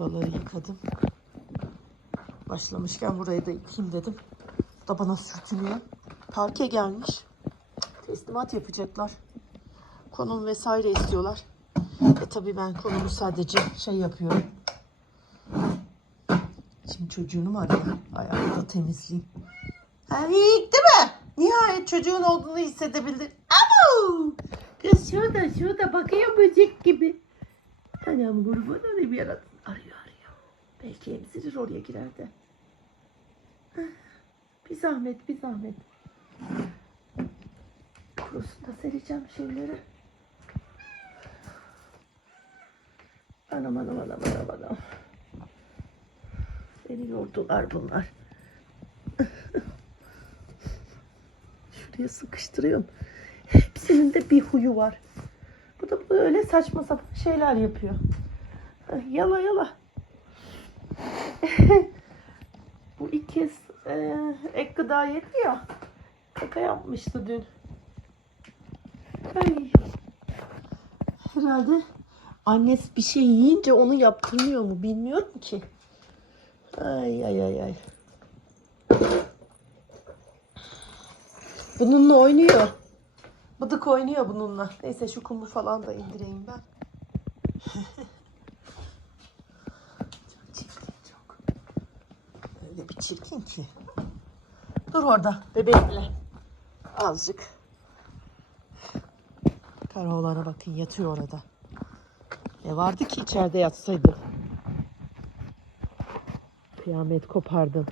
Buraları yıkadım. Başlamışken burayı da yıkayayım dedim. Bu da bana sürtünüyor. Parke gelmiş. Teslimat yapacaklar. Konum vesaire istiyorlar. E tabii ben konumu sadece şey yapıyorum. Şimdi çocuğunu mu arayayım? Ayağını da temizleyeyim. Ha, iyi değil mi? Nihayet çocuğun olduğunu hissedebildin. Abo! Kız şurada şurada bakıyor böcek gibi. Anam kurban olayım yarat. Belki emzirir oraya girer de. Bir zahmet bir zahmet. Kurusunu da sereceğim şeyleri. Anam anam anam anam anam. Beni yordular bunlar. Şuraya sıkıştırıyorum. Hepsinin de bir huyu var. Bu da böyle saçma sapan şeyler yapıyor. Yala yala. İkiz e, ek gıda yedi ya. Kaka yapmıştı dün. Ay. Herhalde annesi bir şey yiyince onu yaptırmıyor mu bilmiyorum ki. Ay ay ay ay. Bununla oynuyor. Bıdık oynuyor bununla. Neyse şu kumu falan da indireyim ben. çok çirkin çok. Öyle bir çirkin ki. Dur orada bebekle. Azıcık. Karaoğlan'a bakın yatıyor orada. Ne vardı ki içeride yatsaydı? Kıyamet kopardın.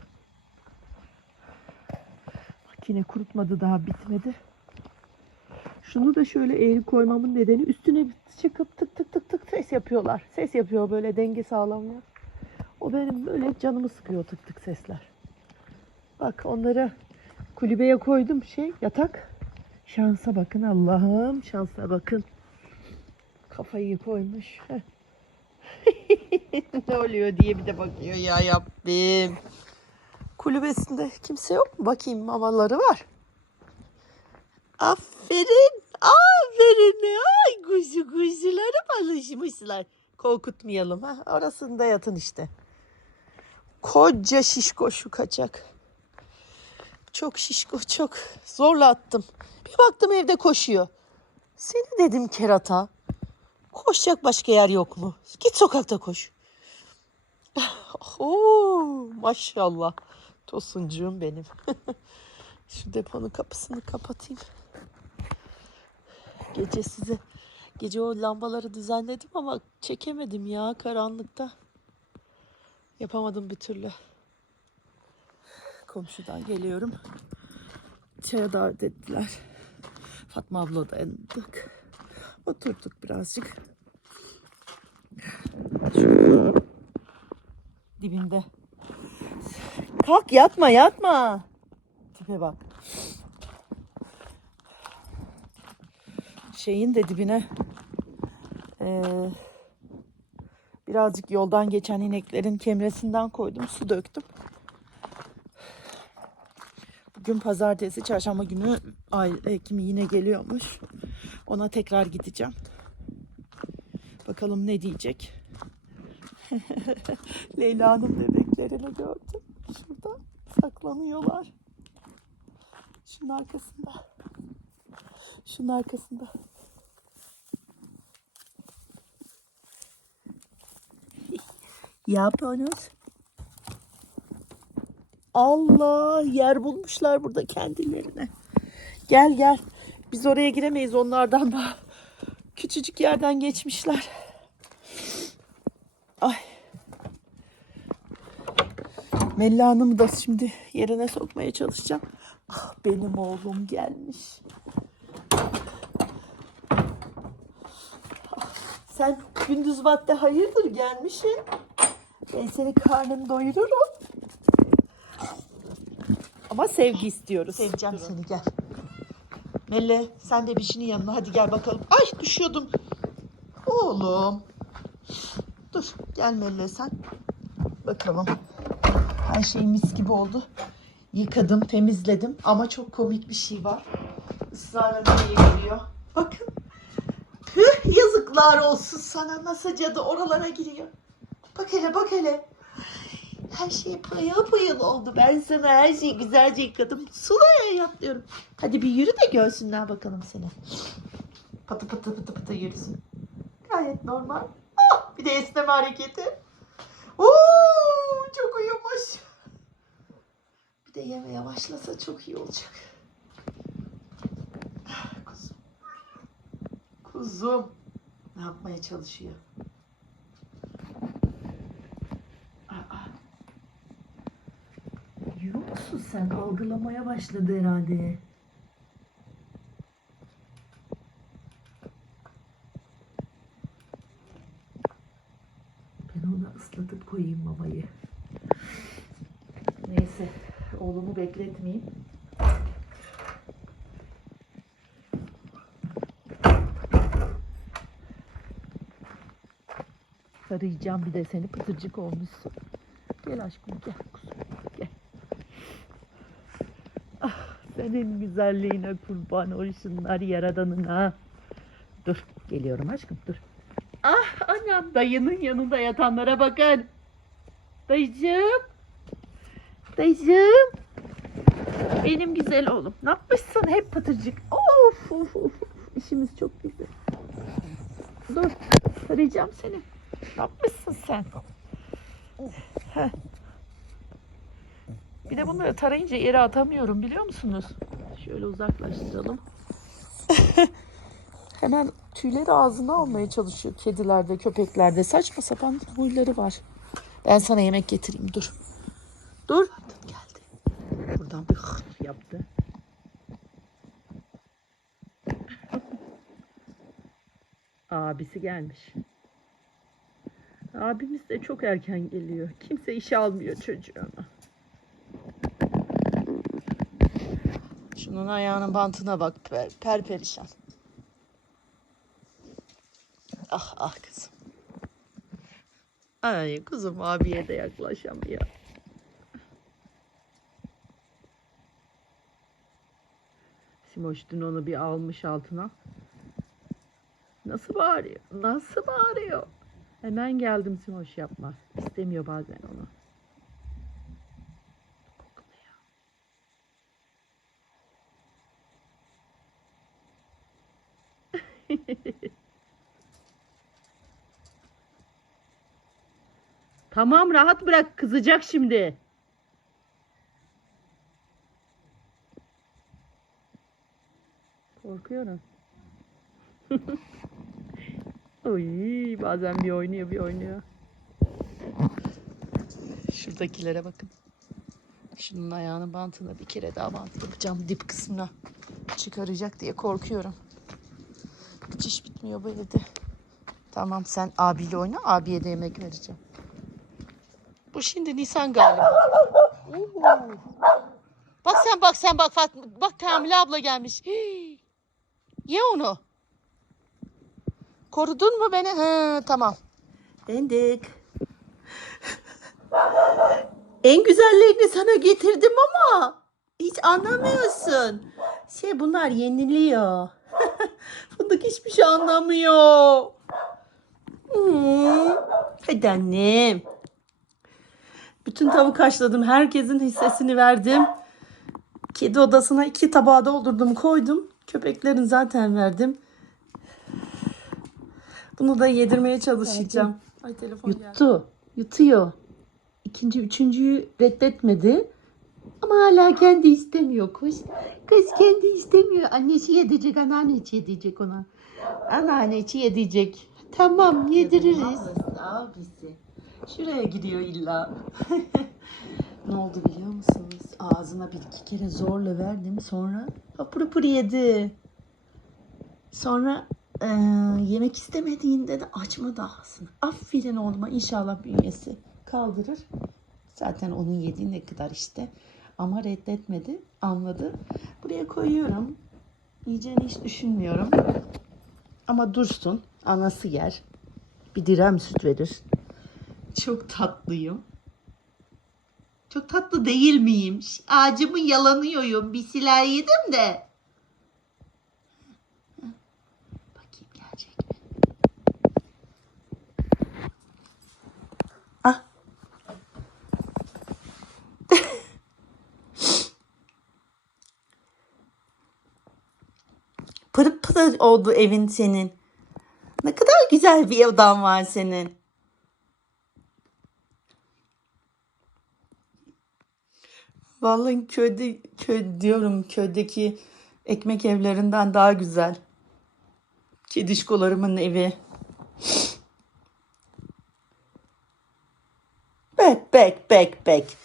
Makine kurutmadı daha bitmedi. Şunu da şöyle eğri koymamın nedeni üstüne çıkıp tık tık tık tık ses yapıyorlar. Ses yapıyor böyle denge sağlamıyor. O benim böyle canımı sıkıyor tık tık sesler. Bak onları kulübeye koydum şey yatak. Şansa bakın Allah'ım şansa bakın. Kafayı koymuş. Ne oluyor diye bir de bakıyor ya Rabbim. Kulübesinde kimse yok mu? Bakayım mamaları var. Aferin. Aferin. Ay kuzu kuzularım alışmışlar. Korkutmayalım. Ha? Orasında yatın işte. Koca şişko şu kaçak. Çok şişko çok. Zorla attım. Bir baktım evde koşuyor. Seni dedim kerata. Koşacak başka yer yok mu? Git sokakta koş. Oo, maşallah. Tosuncuğum benim. Şu deponun kapısını kapatayım. Gece size gece o lambaları düzenledim ama çekemedim ya karanlıkta. Yapamadım bir türlü. Komşudan geliyorum. Çaya davet ettiler. Fatma abla dayandık. Oturduk birazcık. Şu dibinde. Kalk yatma yatma. Tipe bak. Şeyin de dibine eee, birazcık yoldan geçen ineklerin kemresinden koydum. Su döktüm. Bugün pazartesi, çarşamba günü ay Ekim'i yine geliyormuş. Ona tekrar gideceğim. Bakalım ne diyecek. Leyla'nın bebeklerini gördüm. Şurada saklanıyorlar. Şunun arkasında. Şunun arkasında. Yapıyorsunuz. Allah yer bulmuşlar burada kendilerine. Gel gel. Biz oraya giremeyiz onlardan da. Küçücük yerden geçmişler. Ay. Mella Hanım'ı da şimdi yerine sokmaya çalışacağım. Ah benim oğlum gelmiş. Ah, Sen gündüz vakti hayırdır gelmişsin? Ben senin karnını doyururum. Ama sevgi istiyoruz. Seveceğim seni gel. Melle sen de bişinin yanına hadi gel bakalım. Ay düşüyordum. Oğlum. Dur gel Melle sen. Bakalım. Her şey mis gibi oldu. Yıkadım, temizledim ama çok komik bir şey var. Israrla nereye giriyor? Bakın. Püh yazıklar olsun sana nasıl cadı oralara giriyor. Bak hele bak hele. Her şey payıl payıl oldu. Ben sana her şeyi güzelce yıkadım. Sulaya yatlıyorum. Hadi bir yürü de görsünler bakalım seni. Patı patı patı patı yürüsün. Gayet normal. Ah, bir de esneme hareketi. Oo, çok uyumuş. Bir de yemeye başlasa çok iyi olacak. Ah, Kuzum. Kuzum. Ne yapmaya çalışıyor? Sen? Algılamaya başladı herhalde. Ben ona ıslatıp koyayım mamayı. Neyse, oğlumu bekletmeyeyim. Sarayacağım bir de seni pıtırcık olmuşsun. Gel aşkım gel. Ah senin güzelliğine kurban olsunlar yaradanına. Dur geliyorum aşkım dur. Ah anam dayının yanında yatanlara bakın. Dayıcığım. Dayıcığım. Benim güzel oğlum. Ne yapmışsın hep pıtırcık. Of of of. İşimiz çok güzel. Dur arayacağım seni. Ne yapmışsın sen? Heh. Bir de bunları tarayınca yere atamıyorum biliyor musunuz? Şöyle uzaklaştıralım. Hemen tüyleri ağzına almaya çalışıyor kedilerde, köpeklerde. Saçma sapan huyları var. Ben sana yemek getireyim dur. Dur. Geldi. Buradan bir yaptı. Abisi gelmiş. Abimiz de çok erken geliyor. Kimse işe almıyor çocuğunu. Şunun ayağının bantına bak. Per, per perişan. Ah ah kızım. Ay kızım abiye de yaklaşamıyor. Simoş dün onu bir almış altına. Nasıl bağırıyor? Nasıl bağırıyor? Hemen geldim Simoş yapma. İstemiyor bazen onu. Tamam rahat bırak kızacak şimdi. Korkuyorum. Oy bazen bir oynuyor bir oynuyor. Şuradakilere bakın. Şunun ayağının bantına bir kere daha bant yapacağım dip kısmına. Çıkaracak diye korkuyorum. Hiç iş bitmiyor bu evde. Tamam sen abiyle oyna abiye de yemek vereceğim. Bu şimdi Nisan galiba. Oo. Bak sen bak sen bak Fatma. Bak Kamile abla gelmiş. Hii. Ye onu. Korudun mu beni? Hı, tamam. Bendik. En güzellerini sana getirdim ama hiç anlamıyorsun. Şey bunlar yeniliyor. Fındık hiçbir şey anlamıyor. Hmm. Hadi annem. Bütün tavuk haşladım. Herkesin hissesini verdim. Kedi odasına iki tabağı doldurdum koydum. Köpeklerin zaten verdim. Bunu da yedirmeye çalışacağım. Ay telefon Yuttu. Yutuyor. İkinci, üçüncüyü reddetmedi. Ama hala kendi istemiyor kuş. Kız kendi istemiyor. Annesi yedecek, anneannesi yedecek ona. Anneannesi yedecek. Tamam yediririz. Abisi. Şuraya gidiyor illa. ne oldu biliyor musunuz? Ağzına bir iki kere zorla verdim. Sonra hapır hapır yedi. Sonra eee, yemek istemediğinde de açmadı ağzını. Aferin oğluma inşallah bünyesi kaldırır. Zaten onun yediği ne kadar işte. Ama reddetmedi. Anladı. Buraya koyuyorum. Yiyeceğini hiç düşünmüyorum. Ama dursun. Anası yer. Bir dirhem süt verir. Çok tatlıyım. Çok tatlı değil miyim? Ağacımın yalanıyorum. Bir silah yedim de. Bakayım gelecek mi? Ah. pırıl pırıl oldu evin senin. Ne kadar güzel bir evdan var senin. Vallahi köyde köy diyorum köydeki ekmek evlerinden daha güzel. Kedişkolarımın evi. Bek bek bek bek.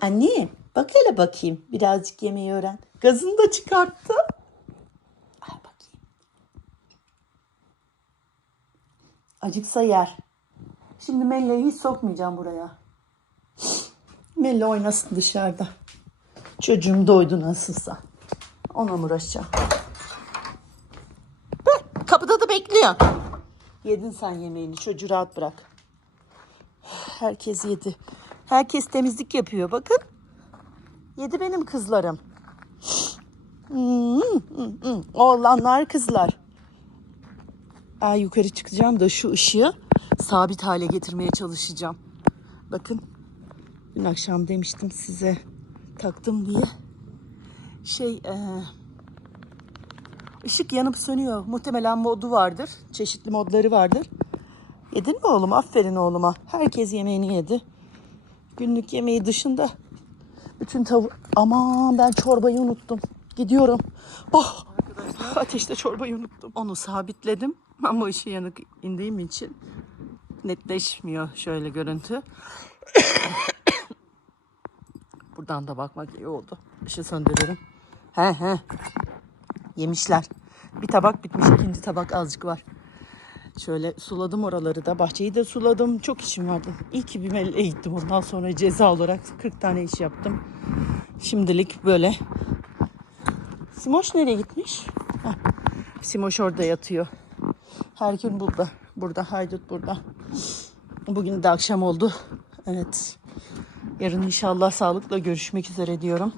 Anne bak hele bakayım. Birazcık yemeği öğren. Gazını da çıkarttı. Al bakayım. Acıksa yer. Şimdi Melle'yi hiç sokmayacağım buraya. Melle oynasın dışarıda. Çocuğum doydu nasılsa. Ona mı uğraşacağım? Kapıda da bekliyor. Yedin sen yemeğini. Çocuğu rahat bırak. Herkes yedi. Herkes temizlik yapıyor. Bakın. Yedi benim kızlarım. Oğlanlar kızlar. Ay yukarı çıkacağım da şu ışığı sabit hale getirmeye çalışacağım. Bakın. Dün akşam demiştim size taktım diye. Şey eee ışık yanıp sönüyor. Muhtemelen modu vardır. Çeşitli modları vardır. Yedin mi oğlum? Aferin oğluma. Herkes yemeğini yedi. Günlük yemeği dışında bütün tavuk... Aman ben çorbayı unuttum. Gidiyorum. Oh! Ateşte çorbayı unuttum. Onu sabitledim ama ışığı yanık indiğim için netleşmiyor şöyle görüntü. Buradan da bakmak iyi oldu. Işığı söndürüyorum. He he. Yemişler. Bir tabak bitmiş, ikinci tabak azıcık var. Şöyle suladım oraları da. Bahçeyi de suladım. Çok işim vardı. İyi ki bir melle gittim. Ondan sonra ceza olarak 40 tane iş yaptım. Şimdilik böyle. Simoş nereye gitmiş? Heh. Simoş orada yatıyor. Her gün burada. Burada. Haydut burada. Bugün de akşam oldu. Evet. Yarın inşallah sağlıkla görüşmek üzere diyorum.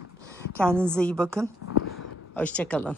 Kendinize iyi bakın. Hoşçakalın.